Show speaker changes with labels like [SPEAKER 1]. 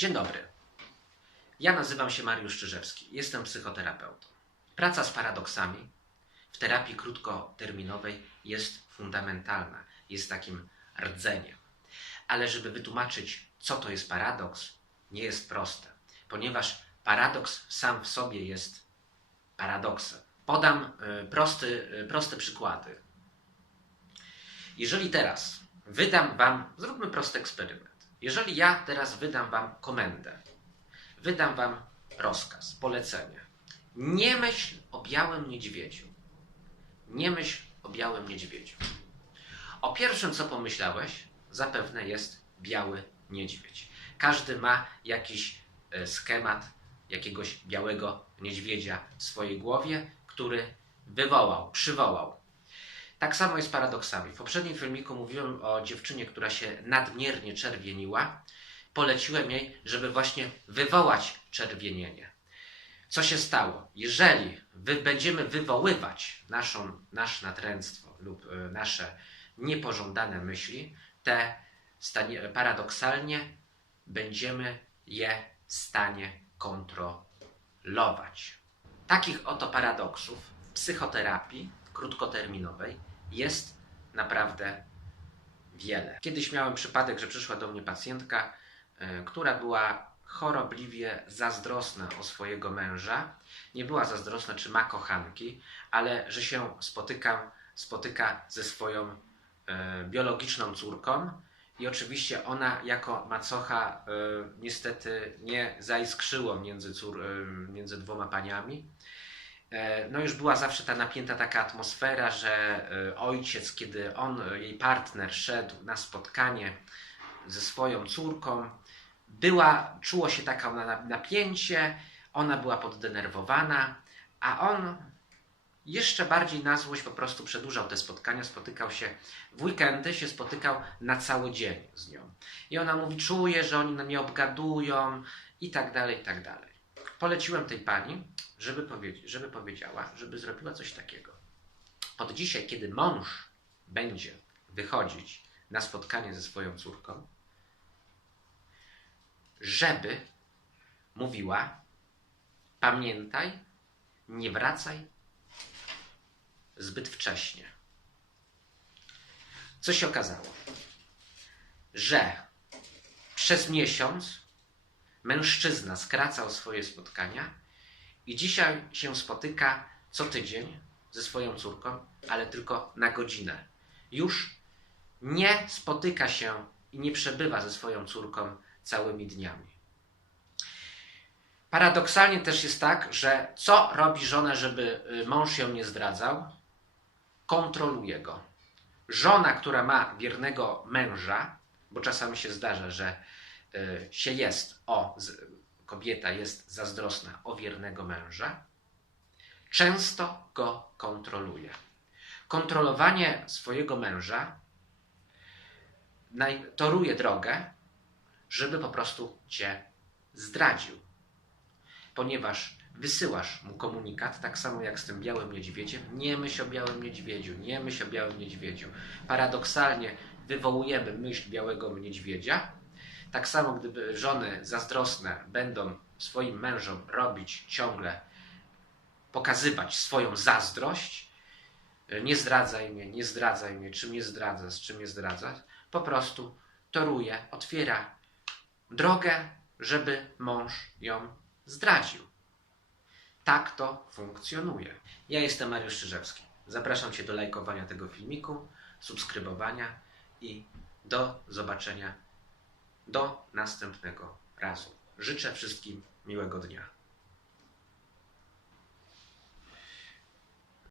[SPEAKER 1] Dzień dobry. Ja nazywam się Mariusz Czyżewski. Jestem psychoterapeutą. Praca z paradoksami w terapii krótkoterminowej jest fundamentalna, jest takim rdzeniem. Ale żeby wytłumaczyć, co to jest paradoks, nie jest proste, ponieważ paradoks sam w sobie jest paradoksem. Podam y, prosty, y, proste przykłady. Jeżeli teraz wydam Wam, zróbmy prosty eksperyment. Jeżeli ja teraz wydam Wam komendę, wydam Wam rozkaz, polecenie. Nie myśl o białym niedźwiedziu. Nie myśl o białym niedźwiedziu. O pierwszym, co pomyślałeś, zapewne jest biały niedźwiedź. Każdy ma jakiś e, schemat jakiegoś białego niedźwiedzia w swojej głowie, który wywołał, przywołał. Tak samo jest z paradoksami. W poprzednim filmiku mówiłem o dziewczynie, która się nadmiernie czerwieniła. Poleciłem jej, żeby właśnie wywołać czerwienienie. Co się stało? Jeżeli będziemy wywoływać naszą, nasze natręctwo lub y, nasze niepożądane myśli, te stanie, paradoksalnie będziemy je w stanie kontrolować. Takich oto paradoksów w psychoterapii krótkoterminowej jest naprawdę wiele. Kiedyś miałem przypadek, że przyszła do mnie pacjentka, y, która była chorobliwie zazdrosna o swojego męża. Nie była zazdrosna, czy ma kochanki, ale że się spotykam, spotyka ze swoją e, biologiczną córką. I oczywiście ona jako macocha e, niestety nie zaiskrzyło między, cór, e, między dwoma paniami. E, No już była zawsze ta napięta taka atmosfera, że e, ojciec, kiedy on, e, jej partner szedł na spotkanie ze swoją córką, była, czuło się taka na- na- napięcie, ona była poddenerwowana, a on jeszcze bardziej na złość po prostu przedłużał te spotkania, spotykał się w weekendy, się spotykał na cały dzień z nią. I ona mówi, czuję, że oni mnie obgadują i tak dalej, i tak dalej. Poleciłem tej pani, żeby, powiedzieć, żeby powiedziała, żeby zrobiła coś takiego. Od dzisiaj, kiedy mąż będzie wychodzić na spotkanie ze swoją córką, żeby mówiła: Pamiętaj, nie wracaj zbyt wcześnie. Co się okazało? Że przez miesiąc mężczyzna skracał swoje spotkania i dzisiaj się spotyka co tydzień ze swoją córką, ale tylko na godzinę. Już nie spotyka się i nie przebywa ze swoją córką całymi dniami. Paradoksalnie też jest tak, że co robi żona, żeby y, mąż ją nie zdradzał? Kontroluje go. Żona, która ma wiernego męża, bo czasami się zdarza, że się jest o, kobieta jest zazdrosna o wiernego męża, często go kontroluje. Kontrolowanie swojego męża toruje drogę, żeby po prostu cię zdradził. Ponieważ wysyłasz mu komunikat, tak samo jak z tym białym niedźwiedziem, nie myśl o białym niedźwiedziu, nie myśl o białym niedźwiedziu. Paradoksalnie wywołujemy myśl białego niedźwiedzia. Tak samo, gdyby żony zazdrosne będą swoim mężom robić ciągle, pokazywać swoją zazdrość, nie zdradzaj mnie, nie zdradzaj mnie, czym mnie zdradzasz, czym mnie zdradzasz, po prostu toruje, otwiera drogę, żeby mąż ją zdradził. Tak to funkcjonuje. Ja jestem Mariusz Czyżewski. Zapraszam Cię do lajkowania tego filmiku, subskrybowania i do zobaczenia do następnego razu. Życzę wszystkim miłego dnia.